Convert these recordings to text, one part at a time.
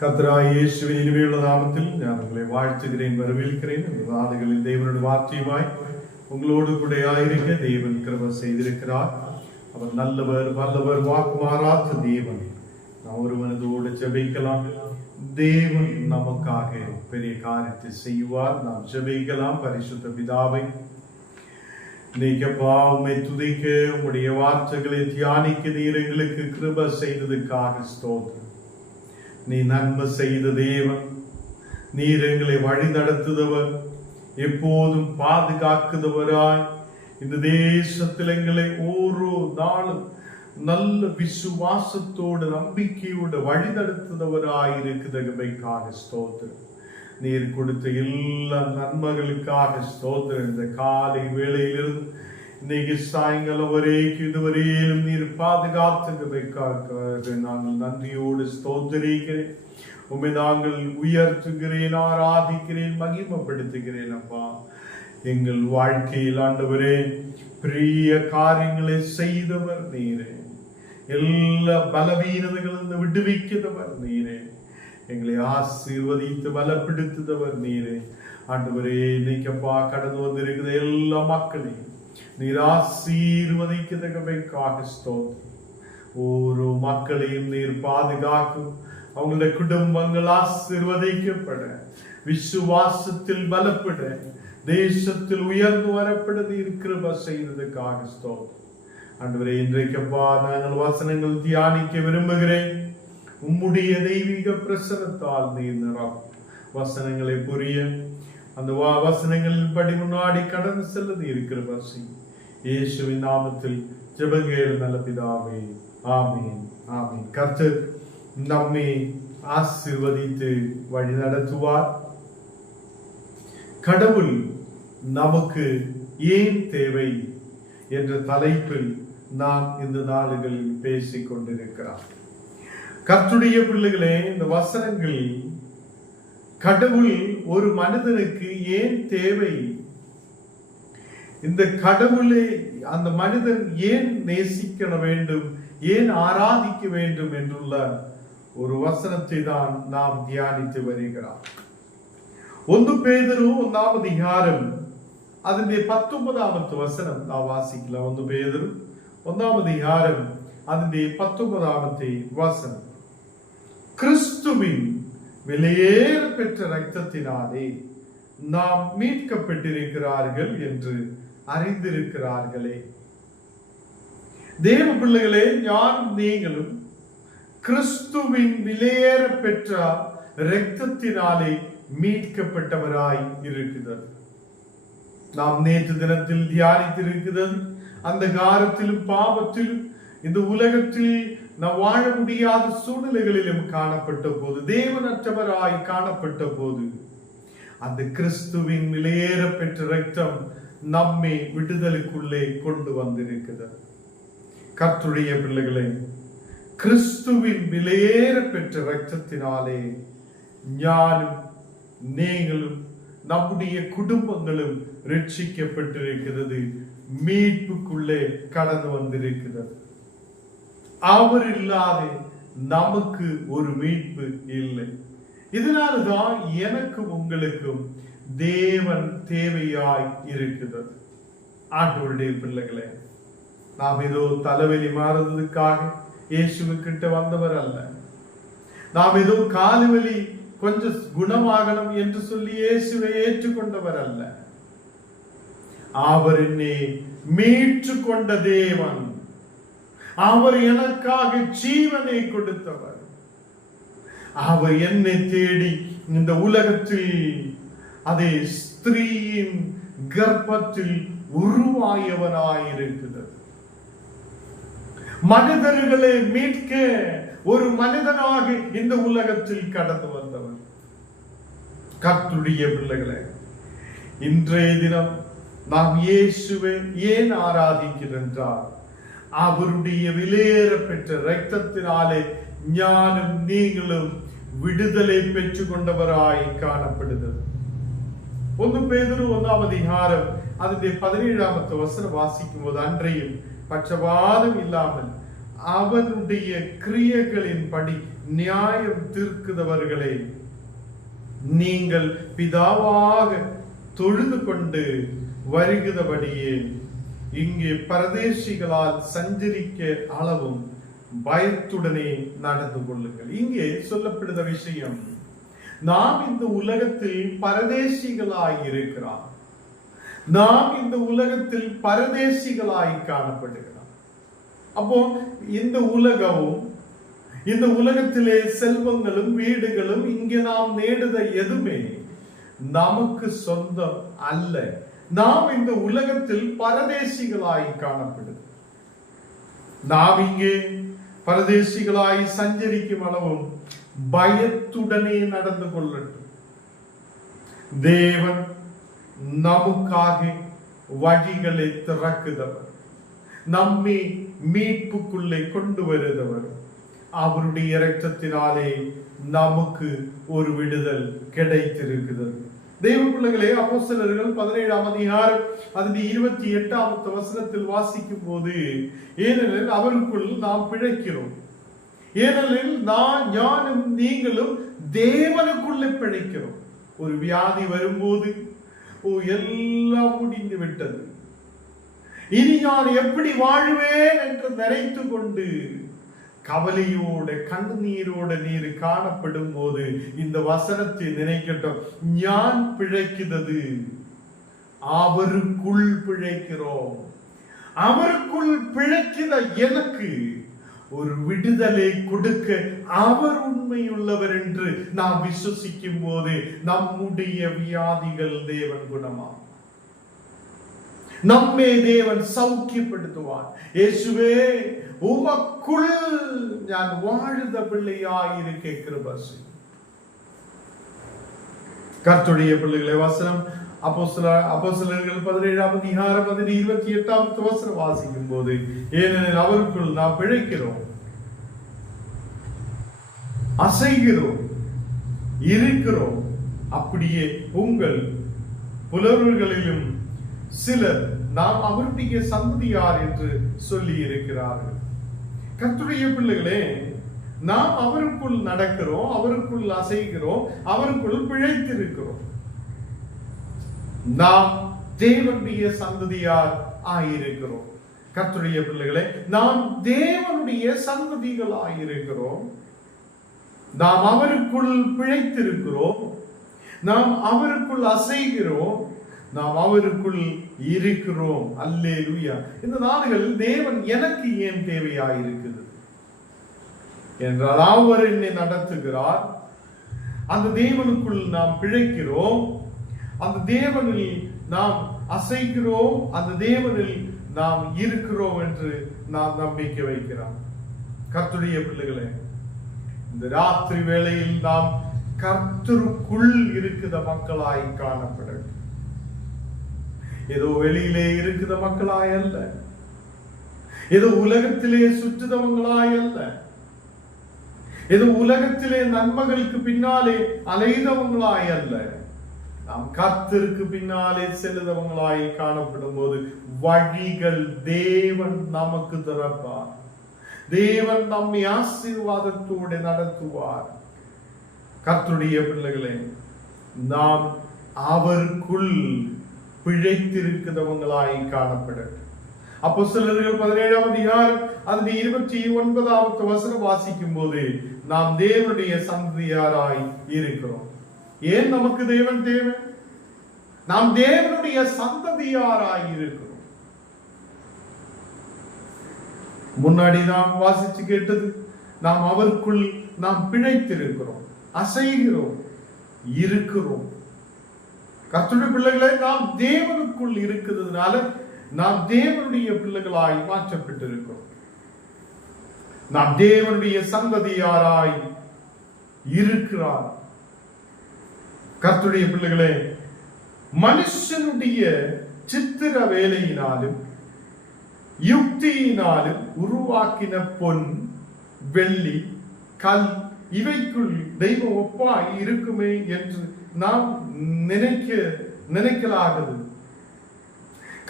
கர்த்தராகிய இயேசுவின் இனிமையுள்ள நாமத்தில் நான் உங்களை வாழ்த்துகிறேன், வரவேற்கிறேன். இந்த நாடுகளில் தேவனுடைய வார்த்தையுமாய் உங்களோடு கூட ஆயிருக்க தேவன் கிருபை செய்திருக்கிறார். அவர் நல்லவர், வல்லவர், வாக்கு மாறாத தேவன். நாம் ஒரு மனதோடு ஜெபிக்கலாம். தேவன் நமக்காக பெரிய காரியத்தை செய்வார். நாம் ஜெபிக்கலாம். பரிசுத்த பிதாவை, நீக்கப்பா உம்மை துதிக்க, உங்களுடைய வார்த்தைகளை தியானிக்க நீர் எங்களுக்கு கிருபை செய்ததுக்காக ஸ்தோத்திரம். நீ நன்மை செய்த தேவன், நீர் எங்களை வழி நடத்துதவர், எப்போதும் பாதுகாக்குதவராய் இந்த தேசத்தில் எங்களை ஒரு நாளும் நல்ல விசுவாசத்தோடு நம்பிக்கையோடு வழி நடத்துதவராய் இருக்குதவைக்காக ஸ்தோத்திரம். நீர் கொடுத்த எல்லா நன்மைகளுக்காக ஸ்தோத்திரம். இந்த காலை வேளையிலிருந்து இன்னைக்கு சாயங்காலம் வரைக்கும் இதுவரையிலும் நீர் பாதுகாத்துக்கிறதுக்காக நாங்கள் நன்றியோடு ஸ்தோத்திரிக்கிறேன். உண்மை நாங்கள் உயர்த்துகிறேன், ஆராதிக்கிறேன், மகிமைப்படுத்துகிறேன். அப்பா, எங்கள் வாழ்க்கையில் ஆண்டவரே பெரிய காரியங்களை செய்தவர் நீரே, எல்லா பலவீனதைகளிலிருந்து விடுவிக்கிறவர் நீரே, எங்களை ஆசீர்வதித்து பலப்படுத்துதவர் நீரே. ஆண்டவரே இன்னைக்கப்பா கடந்து வந்திருக்கிற எல்லா மக்களையும் நீர் ஆசீர்வதிக்கிறதுக்காக ஸ்தோத்திரம். ஒரு மக்களையும் நீர் பாதுகாக்கும், அவங்களுடைய குடும்பங்கள் ஆசீர்வதிக்கப்பட, விசுவாசத்தில் பலப்பட, தேசத்தில் உயர்ந்து வரப்பட நீர் கிருபை செய்ததுக்காக ஸ்தோத்திரம். ஆண்டவரே இன்றைக்கப்பா நாங்கள் வசனங்கள் தியானிக்க விரும்புகிறேன். உம்முடைய தெய்வீக பிரசனத்தால் நீர் நிறம் வசனங்களை புரிய, அந்த வசனங்களின் படி முன்னாடி கடந்து செல்ல நீர் கிருபை செய்யும். இயேசுவின் நாமத்தில் ஜெபங்கள் நல்ல பிதாவே, ஆமீன், ஆமீன். கர்த்தர் நம்மை ஆசீர்வதித்து வழி நடத்துவார். கடவுள் நமக்கு ஏன் தேவை என்ற தலைப்பில் நாம் இந்த நாளுகளில் பேசிக் கொண்டிருக்கிறார். கர்த்தருடைய பிள்ளைகளே, இந்த வசனங்கள் கடவுள் ஒரு மனிதனுக்கு ஏன் தேவை, இந்த கடவுளை அந்த மனிதன் ஏன் நேசிக்க வேண்டும், ஏன் ஆராதிக்க வேண்டும் என்றுள்ள ஒரு வசனத்தை தான் நாம் தியானித்து வருகிறோம். 1 பேதுரு 1 அதிகாரம் அதனுடைய 19வது வசனம் நாம் வாசிக்கலாம். 1 பேதுரு 1 அதிகாரம் அதனுடைய 19வது வசனம். கிறிஸ்துவின் விலையேற பெற்ற இரத்தத்தினாலே நாம் மீட்கப்பட்டிருக்கிறார்கள் என்று அறிந்திருக்கிறார்களே. தேவ பிள்ளைகளே, யாரும் நீங்களும் கிறிஸ்துவின் விலையேற பெற்ற இரத்தத்தினாலே மீட்கப்பட்டவராய் இருக்கிறது. நாம் நேற்று தினத்தில் தியானித்திருக்கிறது, அந்த காலத்திலும் பாவத்திலும் இந்த உலகத்தில் நாம் வாழ முடியாத சூழ்நிலைகளிலும் காணப்பட்ட போது, தேவனற்றவராய் காணப்பட்ட போது, அந்த கிறிஸ்துவின் விலையேற பெற்ற இரத்தம் நம்மை விடுதலுக்குள்ளே கொண்டு வந்திருக்கிறது. கர்த்தருடைய பிள்ளைகளே, கிறிஸ்துவின் விலையேற பெற்ற இரத்தத்தினாலே ஞானும் நீங்களும் நம்முடைய குடும்பங்களும் ரட்சிக்கப்பட்டிருக்கிறது, மீட்புக்குள்ளே கடந்து வந்திருக்கிறது. அவர் இல்லாத நமக்கு ஒரு மீட்பு இல்லை. இதனால்தான் எனக்கும் உங்களுக்கும் தேவன் தேவையாய் இருக்கிறது. ஆண்டவருடைய பிள்ளைகளே, நாம் ஏதோ தலைவலி மாறுவதற்காக இயேசுக்கிட்ட வந்தவர் அல்ல. நாம் ஏதோ காலுவலி கொஞ்சம் குணமாகணும் என்று சொல்லி இயேசுவை ஏற்றுக்கொண்டவர் அல்ல. அவர் என்னை மீட்டு கொண்ட தேவன், அவர் எனக்காக ஜீவனை கொடுத்தவர். அவர் என்னை தேடி இந்த உலகத்தில் அதே ஸ்திரீயின் கர்ப்பத்தில் உருவாயவனாயிருக்கிறது. மனிதர்களை மீட்க ஒரு மனிதனாக இந்த உலகத்தில் கடந்து வந்தவர். கர்த்தருடைய பிள்ளைகளே, இன்றைய தினம் நாம் இயேசுவை ஏன் ஆராதிக்கிறோம்? அவருடைய விலையேற பெற்ற இரத்தத்தினாலே ஞானும் நீங்களும் விடுதலை பெற்றுக் கொண்டவராய் காணப்படுகிறது. 1 பேதுரு 1 அதிகாரம் அதனுடைய 17வது வசனம் வாசிக்கும் போது, அன்றையும் பட்சபாதம் இல்லாமல் அவனுடைய கிரியைகளின் படி நியாயம் தீர்க்கிறவர்களை நீங்கள் பிதாவாக தொழுது கொண்டு வருகிறபடியே இங்கே பரதேசிகளால் சஞ்சரிக்க அளவும் பயத்துடனே நடந்து கொள்ளுங்கள். இங்கே சொல்லப்படுகிற விஷயம், நாம் இந்த உலகத்தில் பரதேசிகளாய் இருக்கிறோம். நாம் இந்த உலகத்தில் பரதேசிகளாய் காணப்படுகிறோம். அப்போ இந்த உலகமும் இந்த உலகத்திலே செல்வங்களும் வீடுகளும் இங்கே நாம் நேடுத எதுவுமே நமக்கு சொந்தம் அல்ல. நாம் இந்த உலகத்தில் பரதேசிகளாய் காணப்படுது. நாம் இங்கே பரதேசிகளாய் சஞ்சரிக்கும் அளவும் பயத்துடனே நடந்து கொள்ளட்டும். தேவன் நமக்காக வழிகளை திறக்குதவர், நம்மை மீட்புக்குள்ளே கொண்டு வருதவர். அவருடைய இரத்தத்தினாலே நமக்கு ஒரு விடுதல் கிடைத்திருக்கிறது. தெய்வ பிள்ளைகளே, அப்போஸ்தலர்கள் 17ஆம் அதிகாரம் 28ஆம் வசனத்தில் வாசிக்கும் போது, ஏனெனில் அவருக்குள் நாம் பிழைக்கிறோம், ஏனெனில் ஞானும் நீங்களும் தேவனுக்குள்ளே பிழைக்கிறோம். ஒரு வியாதி வரும்போது எல்லாம் முடிந்து விட்டது, இனி நான் எப்படி வாழ்வேன் என்று நினைத்து கொண்டு கவலையோட கண்ணீரோட நீர் காணப்படும் போது இந்த வசனத்தை நினைக்கட்டும். ஞான் பிழைக்கிறது, அவருக்குள் பிழைக்கிறோம். அவருக்குள் பிழைக்கிற எனக்கு ஒரு விடுதலை கொடுக்க அவர் உண்மையுள்ளவர் என்று நாம் விசுவசிக்கும் போது நம்முடைய வியாதிகள் தேவன் குணமாகும், நம்மை தேவன் சௌக்கியப்படுத்துவார். இயேசுவே, உமக்குள் நான் வாழுத பிள்ளையாயிருக்க கிருபை செய். கர்த்தருடைய பிள்ளைகளை, வசனம் அப்போஸ்தலர்கள் 17ஆம் அதிகாரம் 28ஆம் வசனம் வாசிக்கும் போது, ஏனெனில் அவருக்குள் நாம் பிழைக்கிறோம், அசைகிறோம், இருக்கிறோம். அப்படியே உங்கள் புலவர்களிலும் சிலர் நாம் அவருடைய சந்ததியார் என்று சொல்லி இருக்கிறார்கள். கர்த்தருடைய பிள்ளைகளே, நாம் அவருக்குள் நடக்கிறோம், அவருக்குள் அசைகிறோம், அவருக்குள் பிழைத்திருக்கிறோம். நாம் தேவனுடைய சந்ததியார் ஆயிருக்கிறோம். கர்த்தருடைய பிள்ளைகளே, நாம் தேவனுடைய சந்ததிகள் ஆயிருக்கிறோம். நாம் அவருக்குள் பிழைத்திருக்கிறோம், நாம் அவருக்குள் அசைகிறோம், நாம் அவருக்குள் இருக்கிறோம். அல்லேலூயா. இந்த நாடுகளில் தேவன் எனக்கு ஏன் தேவையாயிருக்கிறது என்றால், அவர் என்னை நடத்துகிறார், அந்த தேவனுக்குள் நாம் பிழைக்கிறோம், அந்த தேவனில் நாம் அசைக்கிறோம், அந்த தேவனில் நாம் இருக்கிறோம் என்று நாம் நம்பிக்கை வைக்கிறோம். கர்த்தருடைய பிள்ளைகளே, இந்த ராத்திரி வேளையில் நாம் கர்த்தருக்குள் இருக்கிற மக்களாய் காணப்படும். ஏதோ வெளியிலே இருக்கிற மக்களாய் அல்ல, ஏதோ உலகத்திலே சுற்றுதவங்களாய் அல்ல, ஏதோ உலகத்திலே நன்மைகளுக்கு பின்னாலே அலைதவங்களாய் அல்ல, நாம் கர்த்தருக்கு பின்னாலே செல்லுதவங்களாய் காணப்படும் போது வழிகள் தேவன் நமக்கு திறப்பார். தேவன் நம்மை ஆசீர்வாதத்தோடு நடத்துவார். கர்த்தருடைய பிள்ளைகளே, நாம் அவருக்குள் பிழைத்திருக்கிறவங்களாய் காணப்பட. அப்போஸ்தலர்கள் 17ஆம் அதிகாரம் 29ஆம் வசனம் வாசிக்கும் போது, நாம் தேவனுடைய சந்ததியாராய் இருக்கிறோம். ஏன் நமக்கு தேவன் தேவை? நாம் தேவனுடைய சந்ததியாராய் இருக்கிறோம். முன்னாடி நாம் வாசிச்சு கேட்டது, நாம் அவருக்குள் நாம் பிழைத்திருக்கிறோம், அசைகிறோம், இருக்கிறோம். கர்த்தருடைய பிள்ளைகளை, நாம் தேவனுக்குள் இருக்கிறதுனால நாம் தேவனுடைய பிள்ளைகளாய் மாற்றப்பட்டிருக்கிறோம். நாம் தேவனுடைய சந்ததியாராய் இருக்கிறார். கர்த்தருடைய பிள்ளைகளே, மனுஷனுடைய சித்திர வேலையினாலும் யுக்தியினாலும் உருவாக்கின பொன், வெள்ளி, கல் இவைக்குள் தெய்வம் ஒப்பாய் இருக்குமே என்று நாம் நினைக்கலாகுது.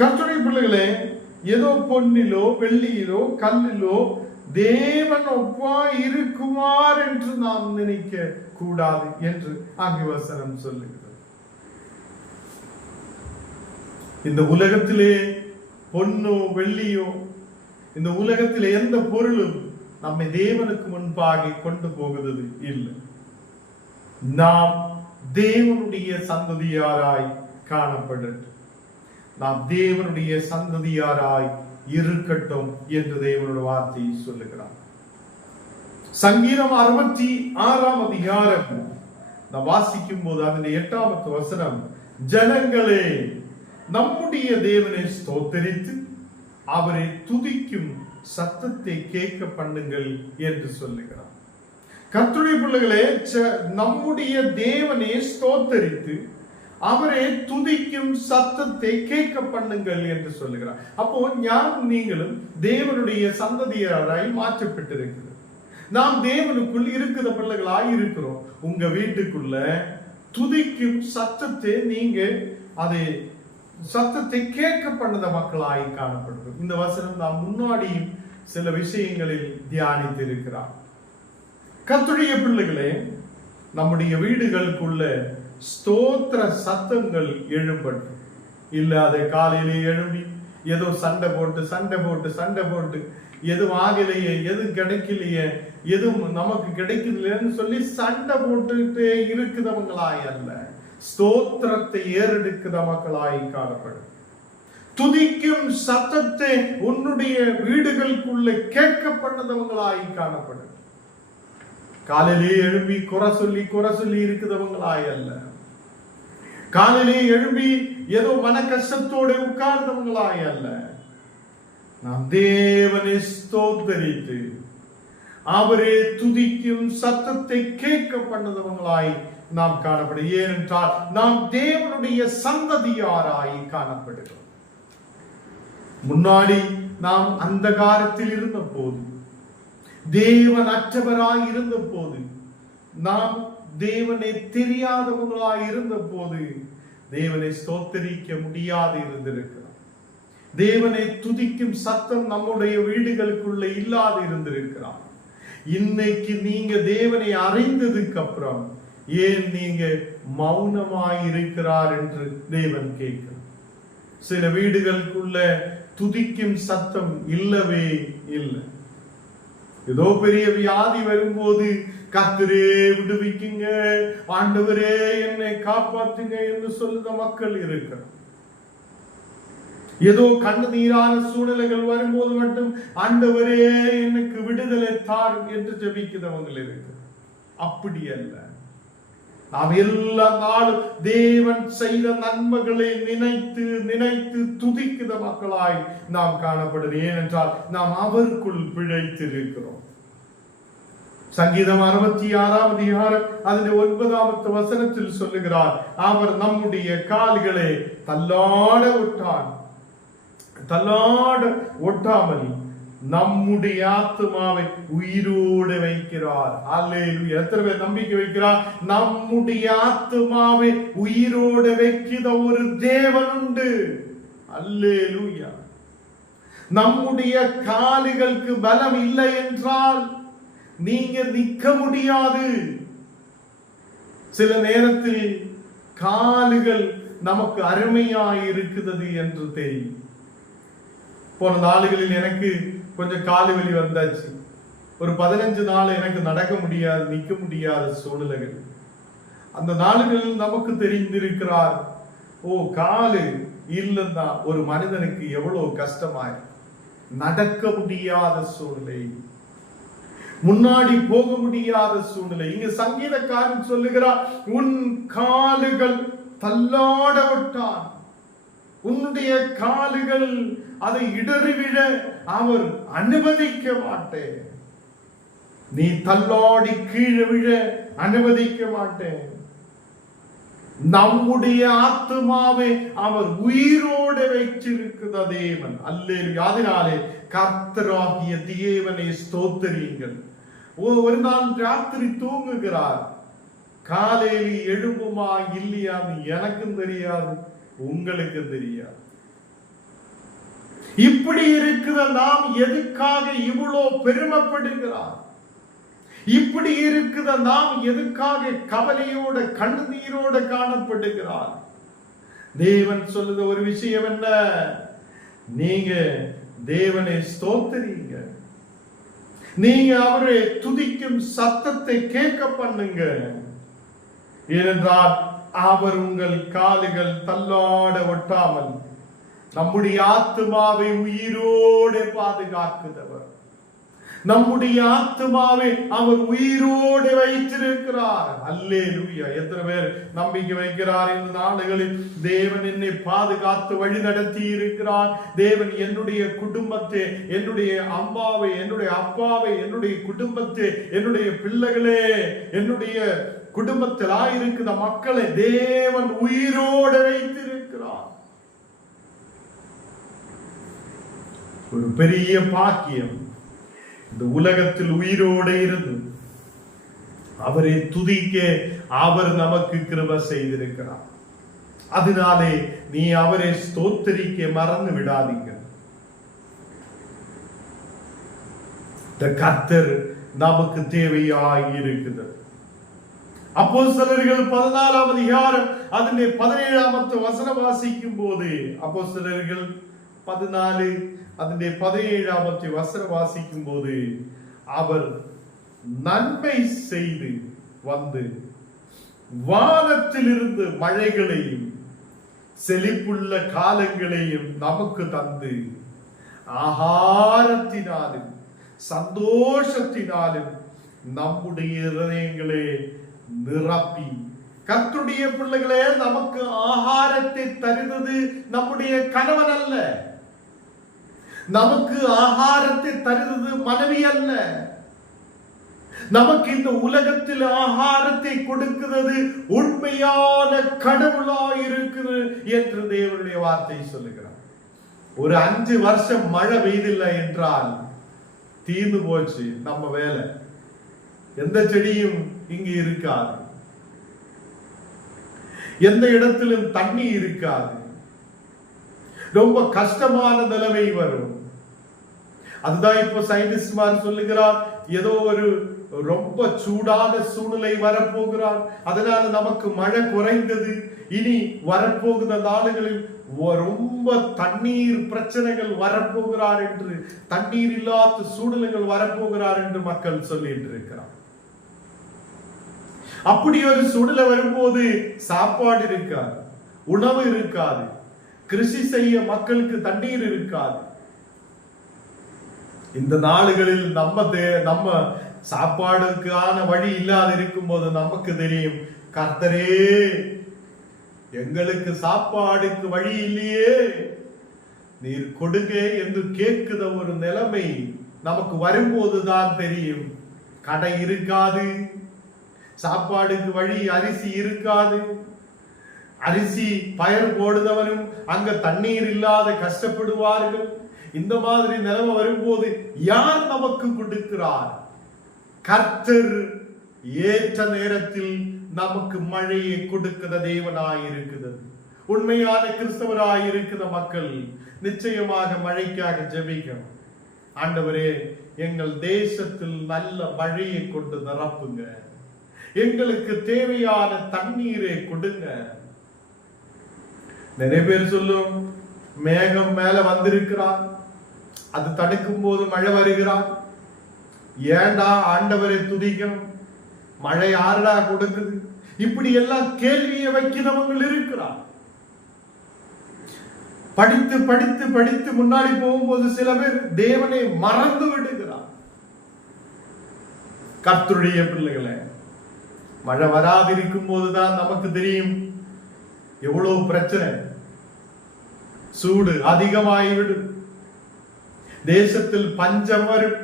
கர்த்தருடைய பிள்ளைகளே, ஏதோ பொன்னிலோ வெள்ளியிலோ கல்லிலோ தேவன் ஒப்பாய் இருக்குமார் என்று நாம் நினைக்க கூடாது என்று ஆகிய வசனம் சொல்லுகிறது. இந்த உலகத்திலே பொன்னோ வெள்ளியோ, இந்த உலகத்திலே எந்த பொருளும் நம்மை தேவனுக்கு முன்பாக கொண்டு போகிறது இல்லை. நாம் தேவனுடைய சந்ததியாராய் காணப்படட்டும், நாம் தேவனுடைய சந்ததியாராய் இருக்கட்டும் என்று தேவனுடைய வார்த்தை சொல்லுகிறார். சங்கீதம் 66 அதிகாரம் நாம் வாசிக்கும் போது அதன் 8வது வசனம், ஜனங்களே நம்முடைய தேவனை ஸ்தோத்தரித்து அவரை துதிக்கும் சத்தத்தை கேட்க பண்ணுங்கள் என்று சொல்லுகிறார். கர்த்தருடைய பிள்ளைகளே, நம்முடைய தேவனை ஸ்தோத்தரித்து அவரை துதிக்கும் சத்தத்தை கேட்க பண்ணுங்கள் என்று சொல்லுகிறார். அப்போ ஞானம் நீங்களும் தேவனுடைய சந்ததியாராய் மாற்றப்பட்டிருக்கிறது. நாம் தேவனுக்குள் இருக்கிற பிள்ளைகளாய் இருக்கிறோம். உங்க வீட்டுக்குள்ள துதிக்கும் சத்தத்தை நீங்க அதை சத்தத்தை கேட்க பண்ணத மக்களாய் காணப்படுது. இந்த வசனம் நாம் முன்னாடியும் சில விஷயங்களில் தியானித்து இருக்கிறார். கர்த்தருடைய பிள்ளைகளே, நம்முடைய வீடுகளுக்குள்ள ஸ்தோத்திர சத்தங்கள் எழும்பட்டும். இல்ல அதை காலையிலே எழும்பி ஏதோ சண்டை போட்டு எதுவும் ஆகலையே, எதுவும் கிடைக்கலையே, எதுவும் நமக்கு கிடைக்கலையேன்னு சொல்லி சண்டை போட்டுட்டே இருக்குதவங்களாய் அல்ல, ஸ்தோத்திரத்தை ஏறெடுக்கிற மக்களாய் காணப்படும். துதிக்கும் சத்தத்தை உன்னுடைய வீடுகளுக்குள்ள கேட்க பண்ணதவங்களாய் காணப்படும். காலையிலே எழும்பி குறை சொல்லி இருக்குதவங்களாய் அல்ல, காலையிலே எழும்பி ஏதோ மன கஷ்டத்தோடு உட்கார்ந்தவங்களாய் அல்ல, நாம் தேவனை ஸ்தோத்தரித்து அவரே துதிக்கும் சத்தத்தை கேட்க பண்ணதவங்களாய் நாம் காணப்படும். ஏனென்றால் நாம் தேவனுடைய சந்ததியாராய் காணப்படுகிறோம். முன்னாடி நாம் அந்தகாரத்தில் இருந்த போது, தேவன் அற்றவராய் இருந்த போது, நாம் தேவனை தெரியாதவங்களாய் இருந்த போது தேவனை ஸ்தோத்தரிக்க முடியாது இருந்திருக்கிறோம். தேவனை துதிக்கும் சத்தம் நம்முடைய வீடுகளுக்குள்ள இல்லாது இருந்திருக்கிறார். இன்னைக்கு நீங்க தேவனை அறிந்ததுக்கு அப்புறம் ஏன் நீங்க மௌனமாய் இருக்கிறார் என்று தேவன் கேட்கிறார். சில வீடுகளுக்குள்ள துதிக்கும் சத்தம் இல்லவே இல்லை. ஏதோ பெரிய வியாதி வரும்போது கர்த்தரே விடுவிக்குங்க, ஆண்டவரே என்னை காப்பாத்துங்க என்று சொல்லுற மக்கள் இருக்கிறார். ஏதோ கண்ணீரான சூழ்நிலைகள் வரும்போது மட்டும் ஆண்டவரே எனக்கு விடுதலை தார் என்று ஜெபிக்கிறவங்க இருக்கு. அப்படி அல்ல. நாம் எல்லா நாளும் தேவன் செய்த நன்மைகளை நினைத்து நினைத்து துதிக்கிற மக்களாய் நாம் காணப்படுகிறோம். ஏனென்றால் நாம் அவருக்குள் பிழைத்திருக்கிறோம். சங்கீதம் 66 அதிகாரம் அதில் 9வது வசனத்தில் சொல்லுகிறார், அவர் நம்முடைய கால்களை தள்ளாட ஒட்டாமல் நம்முடைய ஆத்துமாவை உயிரோடு வைக்கிறார். அல்லேலூயா. எத்தனை பேர் நம்பிக்கை வைக்கிறார்? நம்முடைய ஆத்துமாவை உயிரோடு வைக்கிற ஒரு தேவன் உண்டு. அல்லேலூயா. நம்முடைய கால்களுக்கு பலம் இல்லை என்றால் நீங்க நிற்க முடியாது. சில நேரத்தில் கால்கள் நமக்கு அருமையாய் இருக்குது என்று தெரியும். போன நாளுகளில் எனக்கு கொஞ்சம் காலு வலி வந்தாச்சு. ஒரு 15 நாள் எனக்கு நடக்க முடியாது, நிற்க முடியாத சூழ்நிலைகள். அந்த நாளுகளில் நமக்கு தெரிந்திருக்கிறார், ஓ காலு இல்லைன்னா ஒரு மனிதனுக்கு எவ்வளவு கஷ்டமாய், நடக்க முடியாத சூழ்நிலை, முன்னாடி போக முடியாத சூழ்நிலை. இங்க சங்கீதக்காரன் சொல்லுகிறார், உன் காலுகள் தள்ளாட விட்டான், உன்னுடைய காலுகள் அதை இடறிவிட அவர் அனுமதிக்க மாட்டேன், நீ தள்ளாடி கீழே விழ அனுமதிக்க மாட்டேன். நம்முடைய ஆத்துமாவை அவர் உயிரோடு வைத்திருக்கிற தேவன். அல்லேலூயா. அதனாலே கர்த்தராகிய தேவனை ஸ்தோத்திரியுங்கள். ஒரு நாள் ராத்திரி தூங்குகிறார், காலையில் எழும்புமா இல்லையா எனக்கும் தெரியாது, உங்களுக்கு தெரியாது. இப்படி இருக்கிற நாம் எதுக்காக இவ்வளோ பெருமைப்படுகிறார்? இப்படி இருக்கிற நாம் எதுக்காக கவலையோட கண்ணீரோட காணப்படுகிறார்? தேவன் சொல்லுத ஒரு விஷயம் என்ன? நீங்க தேவனை ஸ்தோத்திரீங்க, நீங்க அவரை துதிக்கும் சத்தத்தை கேட்க பண்ணுங்க. ஏனென்றால் அவர் உங்கள் கால்கள் தள்ளாட ஒட்டாமல் நம்முடைய ஆத்துமாவை உயிரோடு பாதுகாக்குதவர். நம்முடைய ஆத்துமாவை அவர் உயிரோடு வைத்திருக்கிறார். அல்லேலூயா! எத்தனை பேர் நம்பிக்கை வைக்கிறார்? இந்த நாடுகளில் தேவன் என்னை பாதுகாத்து வழி நடத்தி இருக்கிறார். தேவன் என்னுடைய குடும்பத்தை, என்னுடைய அம்மாவை, என்னுடைய அப்பாவை, என்னுடைய குடும்பத்தை, என்னுடைய பிள்ளைகளே, என்னுடைய குடும்பத்தில் ஆயிருக்கிற மக்களை தேவன் உயிரோடு வைத்திருக்கிறார். ஒரு பெரிய பாக்கியம். இந்த உலகத்தில் உயிரோடு இருந்து அவரை துதிக்க அவர் நமக்கு கிருபை செய்திருக்கிறார். அதனாலே நீ அவரை ஸ்தோத்திரிக்க மறந்து விடாதீங்க. இந்த கர்த்தர் நமக்கு தேவையாய் இருக்குது. அப்போஸ்தலர்கள் 14ஆம் அதிகாரம் அதிலே 17ஆம் வசனம் வாசிக்கும் போது, அப்போஸ்தலர்கள் 14 அதிலே 17ஆம் வசனம் வாசிக்கும் போது, அவர் நன்மை செய்து வந்து வானத்திலிருந்து மழைகளையும் செழிப்புள்ள காலங்களையும் நமக்கு தந்து ஆகாரத்தினாலும் சந்தோஷத்தினாலும் நம்முடைய இதயங்களை நிரப்பி. கர்த்தருடைய பிள்ளைகளே, நமக்கு ஆகாரத்தை தருவது நம்முடைய கணவன் அல்ல, நமக்கு ஆகாரத்தை தருவது மனைவி அல்ல, நமக்கு இந்த உலகத்தில் ஆகாரத்தை கொடுக்கிறது உண்மையான கடவுளாய் இருக்கிறது என்று தேவனுடைய வார்த்தை சொல்லுகிறார். ஒரு 5 வருஷம் மழை பெய்தில்லை என்றால் தீர்ந்து போச்சு நம்ம வேலை. எந்த செடியும் இங்கு இருக்காது, எந்த இடத்திலும் தண்ணி இருக்காது, ரொம்ப கஷ்டமான நிலைமை வரும். அதுதான் இப்போ சயின்டிஸ்ட் சொல்லுகிறார், ஏதோ ஒரு ரொம்ப சூடான சூழ்நிலை வரப்போகிறார், அதனால நமக்கு மழை குறைந்தது, இனி வரப்போகிற நாடுகளில் ரொம்ப தண்ணீர் பிரச்சனைகள் வரப்போகிறார் என்று, தண்ணீர் இல்லாத சூழ்நிலைகள் வரப்போகிறார் என்று மக்கள் சொல்லிட்டு இருக்கிறார். அப்படி ஒரு சூழ்நிலை வரும்போது சாப்பாடு இருக்காது, உணவு இருக்காது, கிருஷி செய்ய மக்களுக்கு தண்ணீர் இருக்காது. இந்த நாடுகளில் நம்ம சாப்பாடுக்கான வழி இல்லாத இருக்கும் போது நமக்கு தெரியும், கர்த்தரே எங்களுக்கு சாப்பாடுக்கு வழி இல்லையே, நீர் கொடுங்க என்று கேட்கிற ஒரு நிலைமை நமக்கு வரும்போதுதான் தெரியும். கடை இருக்காது, சாப்பாடுக்கு வழி, அரிசி இருக்காது, அரிசி பயிர் போடுதவனும் அங்க தண்ணீர் இல்லாத கஷ்டப்படுவார்கள். இந்த மாதிரி நிலைமை வரும்போது யார் நமக்கு கொடுக்கிறார்? கர்த்தர் ஏற்ற நேரத்தில் நமக்கு மழையை கொடுக்கிற தேவனாய் இருக்கிறது. உண்மையான கிறிஸ்தவராய் இருக்கிற மக்கள் நிச்சயமாக மழைக்காக ஜெபிக்கணும். ஆண்டவரே, எங்கள் தேசத்தில் நல்ல மழையை கொண்டு நிரப்புங்க, எங்களுக்கு தேவையான தண்ணீரை கொடுங்க. நிறைய பேர் சொல்லும், மேகம் மேல வந்திருக்கிறான், அது தடுக்கும் போது மழை வருகிறான், ஏண்டா ஆண்டவரை துதிக்கணும், மழை யாரடா கொடுக்குது, இப்படி எல்லாம் கேள்வியை வைக்கிறவங்க இருக்கிறார். படித்து படித்து படித்து முன்னாடி போகும்போது சில பேர் தேவனை மறந்து விடுகிறார். கர்த்தருடைய பிள்ளைகளை, மழை வராதிருக்கும் போதுதான் நமக்கு தெரியும் எவ்வளவு பிரச்சனை, சூடு அதிகமாகிவிடும், தேசத்தில் பஞ்சம் வரும்.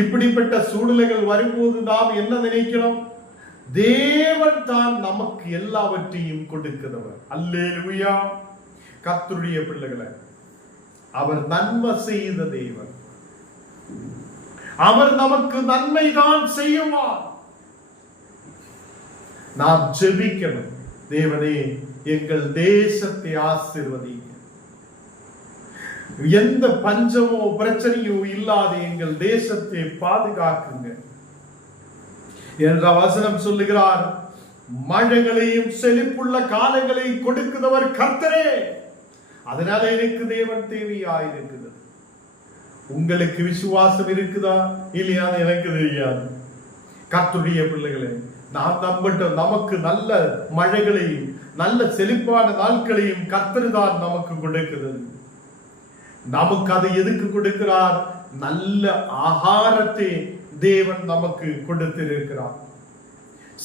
இப்படிப்பட்ட சூழ்நிலைகள் வரும்போது நாம் என்ன நினைக்கிறோம்? தேவன் தான் நமக்கு எல்லாவற்றையும் கொடுக்கிறவர். அல்லேலூயா! கர்த்தருடைய பிள்ளைகளை, அவர் நன்மை செய்த தேவன், அவர் நமக்கு நன்மை தான் செய்வார். நாம் ஜெபிக்கணும், தேவனே எங்கள் தேசத்தை ஆசீர்வதிங்க, எந்த பஞ்சமோ பிரச்சனையோ இல்லாத எங்கள் தேசத்தை பாதுகாக்குங்க என்ற வசனம் சொல்லுகிறார். மழைகளையும் செழிப்புள்ள காலங்களையும் கொடுக்கிறவர் கர்த்தரே. அதனால எனக்கு தேவன் தேவையாயிருக்கிறது. உங்களுக்கு விசுவாசம் இருக்குதா இல்லையான்னு எனக்கு தெரியாது. கர்த்தருடைய பிள்ளைகளே, நாம் நம்பட்டும். நமக்கு நல்ல மழைகளையும் நல்ல செழிப்பான நாட்களையும் கர்த்தர் தான் நமக்கு கொடுக்கிறது. நமக்கு அதை எதுக்கு கொடுக்கிறார்? நல்ல ஆகாரத்தை தேவன் நமக்கு கொடுத்திருக்கிறார்.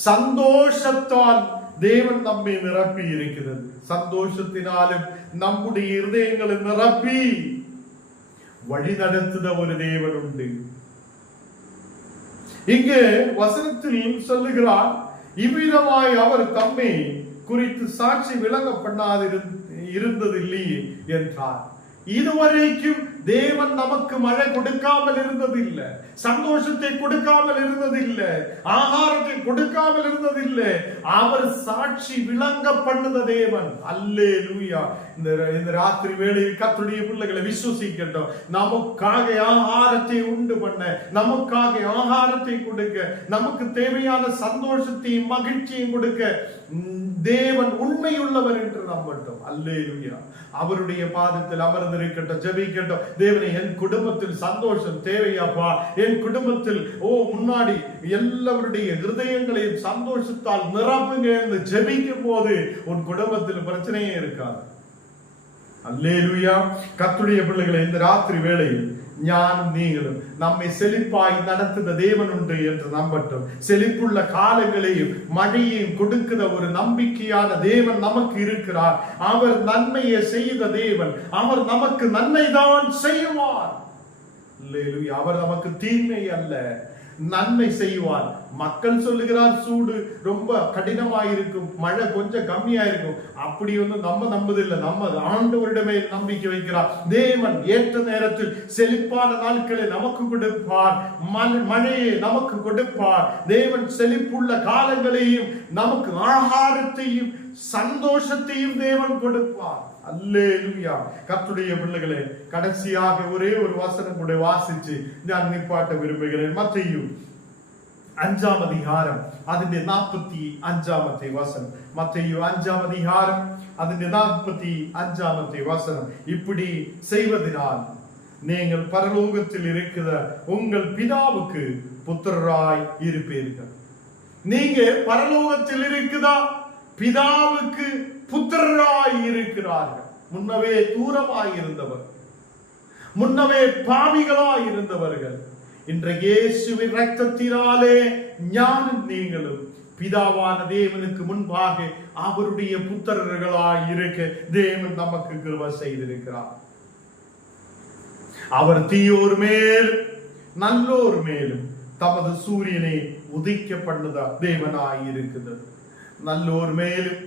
சந்தோஷத்தால் தேவன் நம்மை நிரப்பி இருக்கிறது. சந்தோஷத்தினாலும் நம்முடைய இருதயங்களை நிரப்பி வழி நடத்துத ஒரு தேவன் உண்டு. இங்கே வசனத்தில் சொல்லுகிறார், இவ்விதமாய் அவர் தம்மை குறித்து சாட்சி விளங்க பண்ணாது இருந்ததில்லையே என்றார். இதுவரைக்கும் தேவன் நமக்கு மழை கொடுக்காமல் இருந்ததில்லை, சந்தோஷத்தை கொடுக்காமல் இருந்ததில்லை, ஆகாரத்தை கொடுக்காமல் இருந்ததில்லை. அவர் சாட்சி விளங்க பண்ணுத தேவன். அல்லேலூயா. இந்த ராத்திரி வேளையில் கர்த்தருடைய பிள்ளைகளை விசுவசிக்கட்டும். நமக்காக ஆகாரத்தை உண்டு பண்ண, நமக்காக ஆகாரத்தை கொடுக்க, நமக்கு தேவையான சந்தோஷத்தையும் மகிழ்ச்சியும் கொடுக்க தேவன் உண்மையுள்ளவர் என்று நம்பட்டும். அல்லேலூயா. அவருடைய பாதத்தில் அமர்ந்திருக்கட்டும், ஜெபிக்கட்டும். தேவனே, என் குடும்பத்தில் சந்தோஷம் தேவையாப்பா. என் குடும்பத்தில் முன்னாடி எல்லாருடைய இருதயங்களையும் சந்தோஷத்தால் நிரப்புங்க என்று ஜெபிக்கும் போது உன் குடும்பத்தில் பிரச்சனையே இருக்காது. அல்லேலூயா. கர்த்தருடைய பிள்ளைகளை, இந்த ராத்திரி வேளையில் ஞானம் நீங்களும் நம்மை செழிப்பாய் நடத்துத தேவன் உண்டு என்று நம்பட்டும். செழிப்புள்ள காலங்களையும் மழையையும் கொடுக்கிற ஒரு நம்பிக்கையான தேவன் நமக்கு இருக்கிறார். அவர் நன்மையை செய்த தேவன். அவர் நமக்கு நன்மைதான் செய்வார். அவர் நமக்கு தீமை அல்ல, நன்மை செய்வார். மக்கள் சொல்லுகிறார், சூடு ரொம்ப கடினமாயிருக்கும், மழை கொஞ்சம் கம்மியாயிருக்கும். அப்படி ஒன்று நம்ம நம்புதில்லை. நம்ம ஆண்டவரிடமே நம்பிக்கை வைக்கிறார். தேவன் ஏற்ற நேரத்தில் செழிப்பான நாட்களை நமக்கு கொடுப்பார், மழையை நமக்கு கொடுப்பார். தேவன் செழிப்புள்ள காலங்களையும் நமக்கு ஆகாரத்தையும் சந்தோஷத்தையும் தேவன் கொடுப்பார். அல்லேலூயா. கர்த்தருடைய பிள்ளைகளே, கடைசியாக ஒரே ஒரு வசனம் கூட வாசிச்சு நான் நிப்பாட்ட விரும்புகிறேன். மத்தேயு 5ஆம் அதிகாரம் അതിന്റെ 45ஆമത്തെ வசனம். மத்தேயு 5ஆம் அதிகாரம் അതിന്റെ 45ஆமത്തെ வசனம். இப்படி செய்வதனால் நீங்கள் பரலோகத்தில் இருக்கிற உங்கள் பிதாவுக்கு புத்திரராய் இருப்பீர்கள். நீங்க பரலோகத்தில் இருக்குதா பிதாவுக்கு புத்திரராய் இருக்கிறார்கள். முன்னவே தூரமாய் இருந்தவர், முன்னவே பாவிகளாய் இருந்தவர்கள், இன்றைக்கு இயேசுவின் இரத்தத்தினாலே ஞானம் நீங்களும் பிதாவான தேவனுக்கு முன்பாக அவருடைய புத்திரர்களாய் இருக்க தேவன் நமக்கு கிருபை செய்திருக்கிறார். அவர் தீயோர் மேல் நல்லோர் மேலும் தமது சூரியனை உதிக்க பண்ணுதா தேவனாய் இருக்குது. நல்லோர் மேலும்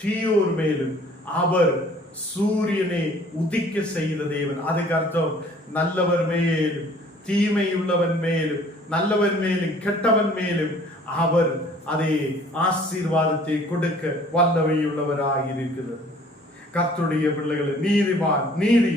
தீயோர் மேலும் அவர் சூரியனை உதிக்க செய்த தேவன். அதுக்கு அர்த்தம் நல்லவர் மேலும் தீமை உள்ளவன் மேலும் நல்லவன் மேலும் கெட்டவன் மேலும் அவர் அதை ஆசீர்வாதத்தை கொடுக்க வல்லமை உள்ளவராக இருக்கிறது. கர்த்தருடைய பிள்ளைகள் நீதிமான் நீதி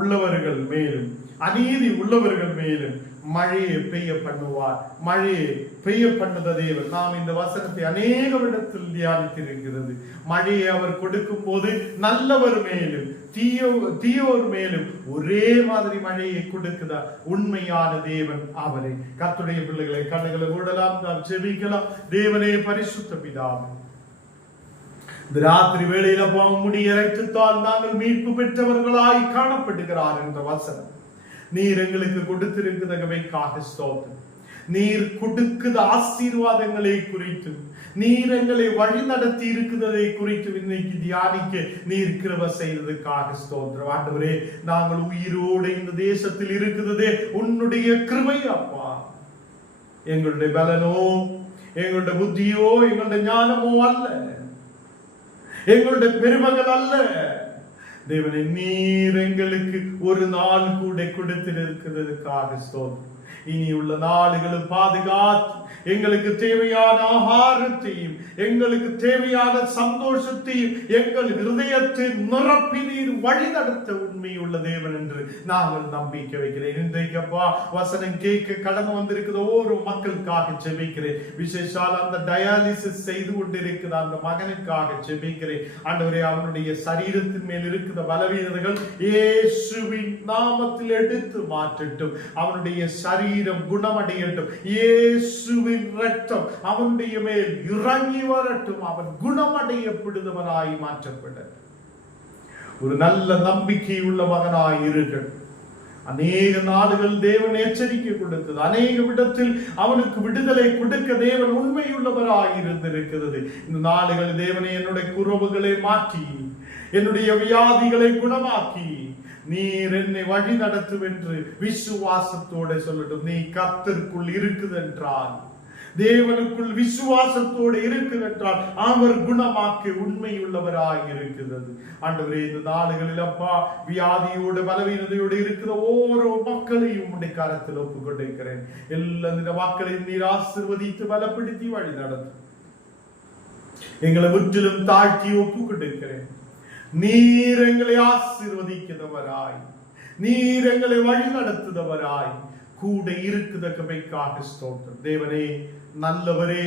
உள்ளவர்கள் மேலும் அநீதி உள்ளவர்கள் மேலும் மழையை பெய்ய பண்ணுவார். மழையை பெய்ய பண்ணுத தேவன். நாம் இந்த வசனத்தை அநேக இடத்தில் தியானித்திருக்கிறது. மழையை அவர் கொடுக்கும் போது நல்லவர் மேலும் தீயோர் மேலும் ஒரே மாதிரி மழையை கொடுக்குதா உண்மையான தேவன் அவரை. கர்த்தருடைய பிள்ளைகளை கண்ணுகளை மூடலாம், நாம் ஜெபிக்கலாம். தேவனே பரிசுத்த பிதாவே, இந்த ராத்திரி வேளையில முடி இறைத்துத்தான் நாங்கள் மீட்பு பெற்றவர்களாய் காணப்படுகிறார் என்ற வசனம் நீர் எங்களுக்கு கொடுத்திருக்கிறதற்காக ஸ்தோத்திரம். நீர் கொடுக்கிற ஆசீர்வாதங்களை குறித்து, நீர் எங்களை வழி நடத்தி இருக்கிறதை குறித்து இன்னைக்கு தியானிக்க நீர் கிருபை செய்ததுக்காக ஸ்தோத்திரம். ஆண்டவரே, நாங்கள் உயிரோடு இந்த தேசத்தில் இருக்கிறதே உன்னுடைய கிருபை அப்பா. எங்களுடைய பலனோ எங்களுடைய புத்தியோ எங்களுடைய ஞானமோ அல்ல, எங்களுடைய பெருமகள் அல்ல. தேவனே, நீர் எங்களுக்கு ஒரு நாள் கூட கொடுத்திருக்கிறதுக்காக ஸ்தோத்திரம். இனியுள்ள நாளுகளும் பாதுகாத்து எங்களுக்கு தேவையான ஆகாரத்தையும் எங்களுக்கு தேவையான சந்தோஷத்தையும் எங்கள் இருதயத்தில் நிரப்பினீர் வழி நடத்த உண்மையுள்ள தேவன் என்று நாங்கள் நம்பிக்கை வைக்கிறேன். இன்றைக்கு அப்பா வசனம் கேட்க கடந்து வந்திருக்கிற ஒவ்வொரு மக்களுக்காக ஜெபிக்கிறேன். விசேஷால் அந்த டயாலிசிஸ் செய்து கொண்டிருக்கிற அந்த மகனுக்காக ஜெபிக்கிறேன். ஆண்டவரே, அவனுடைய சரீரத்தின் மேல் இருக்கிற பலவீனங்கள் இயேசுவின் நாமத்தில் எடுத்து மாற்றட்டும். அவனுடைய சரீரம் குணமடையட்டும். இயேசுவின் இரத்தம் அவனுடைய மேல் இறங்கி வரட்டும். அவன் குணமடையப்படுபவனாய் மாற்றப்படட்டும். ஒரு நல்ல நம்பிக்கை உள்ள மகனாய் இருக்க. அநேக நாடுகள் தேவன் எச்சரிக்கை கொடுத்தது. அநேக இடத்தில் அவனுக்கு விடுதலை கொடுக்க தேவன் உண்மையுள்ளவராய் இருந்திருக்கிறது. இந்த நாடுகள் தேவனை என்னுடைய குறைவுகளை மாற்றி என்னுடைய வியாதிகளை குணமாக்கி நீர் என்னை வழி நடத்தும் என்று விசுவாசத்தோட சொல்லட்டும். நீ கர்த்தருக்குள் இருக்குது என்றால், தேவனுக்குள் விசுவாசத்தோடு இருக்கிறால் அவர் குணமாக்கி உண்மையுள்ளவராய் இருக்கிறது. ஆண்டவரே, இந்த நாடுகளில் அப்பா வியாதியோடு பலவீனதையோடு இருக்கிற ஓரோ மக்களையும் உம்முடைய கரத்தில் ஒப்புக்கொண்டிருக்கிறேன். எல்லா மக்களையும் நீர் ஆசீர்வதித்து பலப்படுத்தி வழி நடத்தும். எங்களை முற்றிலும் தாழ்த்தி ஒப்புக்கொண்டிருக்கிறேன். நீர் எங்களை ஆசீர்வதிக்கிறவராய், நீர் எங்களை வழி நடத்துகிறவராய் கூட இருக்குதற்காக ஸ்தோத்திரம். தேவனே, நல்லவரே,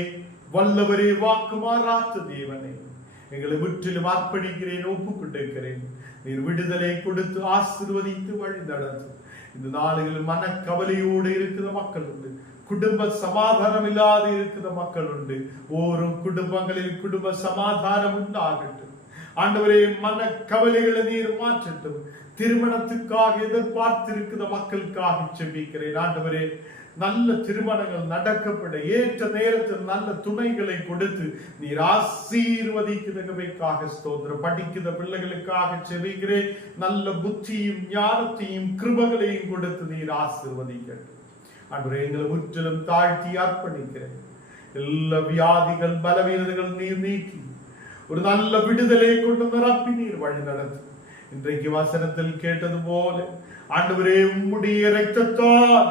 வல்லவரே, வாக்கு மாறாத்த தேவனே, எங்களை முற்றிலும் அர்ப்பணிக்கிறேன், ஒப்புக்கொண்டிருக்கிறேன். நீர் விடுதலை கொடுத்து ஆசீர்வதித்து வழி நடத்தும். இந்த நாடுகளில் மனக்கவலையோடு இருக்கிற மக்கள் உண்டு. குடும்ப சமாதானம் இல்லாது இருக்கிற மக்கள் உண்டு. ஒரு குடும்பங்களில் குடும்ப சமாதானம் உண்டாகட்டும். ஆண்டவரே, மன கவலைகளை நீர் மாற்றட்டும். திருமணத்துக்காக எதிர்பார்த்திருக்கிற மக்களுக்காக ஜெபிக்கிறேன். ஆண்டவரே, நல்ல திருமணங்கள் நடக்கப்பட ஏற்ற நேரத்தில் நல்ல துணைகளை கொடுத்து நீர் ஆசீர்வதிக்கிறதுக்காக ஸ்தோத்திரம். படிக்கிற பிள்ளைகளுக்காக ஜெபிக்கிறேன். நல்ல புத்தியும் ஞானத்தையும் கிருபைகளையும் கொடுத்து நீர் ஆசீர்வதிக்கட்டும். ஆண்டவரே, எங்களை முற்றிலும் தாழ்த்தி அர்ப்பணிக்கிறேன். எல்லா வியாதிகள் பலவீனங்கள் நீர் நீக்கி ஒரு நல்ல விடுதலை கொண்டு நிரப்பி நீர் வழி நடத்தும். இன்றைக்கு வசனத்தில் கேட்டது போல ஆண்டவரே, உம்முடைய இரத்தத்தால்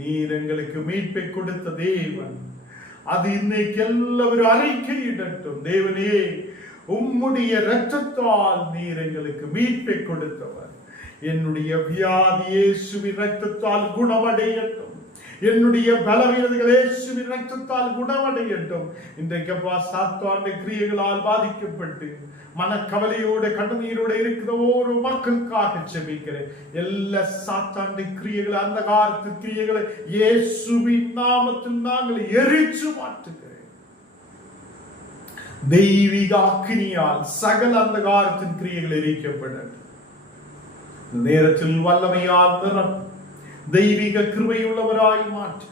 நீர் எங்களுக்கு மீட்பை கொடுத்த தேவன், அது இன்னைக்கு எல்லாரும் அறிக்கையிடட்டும். தேவனே, உம்முடைய இரத்தத்தால் நீர் எங்களுக்கு மீட்பை கொடுத்தவர். என்னுடைய வியாதி இயேசுவின் இரத்தத்தால் குணமடையட்டும். என்னுடைய பலவீனங்கள் இயேசுவின் இரத்தத்தால் குணமடையட்டும். இன்றைக்கு சாத்தானுடைய கிரியைகளால் பாதிக்கப்பட்டு மனக்கவலையோட கண்ணீரோட இருக்கிற ஒரு மக்களுக்காக ஜெபிக்கிறேன். எல்லா சாத்தானுடைய கிரியைகளை, அந்த காலத்து கிரியைகளை இயேசுவின் நாமத்தில் நாங்கள் எரிச்சு மாற்றுகிறேன். தெய்வீக அக்கினியால் சகல அந்த காலத்தின் கிரியைகள் எரிக்கப்படும். நேரத்தில் வல்லமையால் நிரப்பும். தெய்வீக கிருபையுள்ளவராய் மாற்று.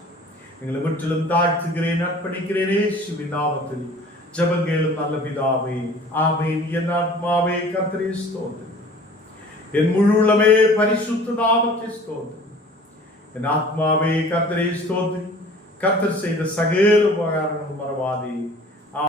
எங்களை முற்றிலும் தாழ்த்துகிறேன், அர்ப்பணிக்கிறேன். இயேசுவின் நாமத்தில் ஜெபங்களும் நல்ல பிதாவே, ஆமென். என் ஆத்மாவே கர்த்தரை ஸ்தோத்திரம். என் முழு உள்ளமே பரிசுத்த நாமத்தை ஸ்தோத்திரம். என் ஆத்மாவே கர்த்தரை ஸ்தோத்திரம். கர்த்தர் செய்த சகல உபகாரங்களும் மறவாதே.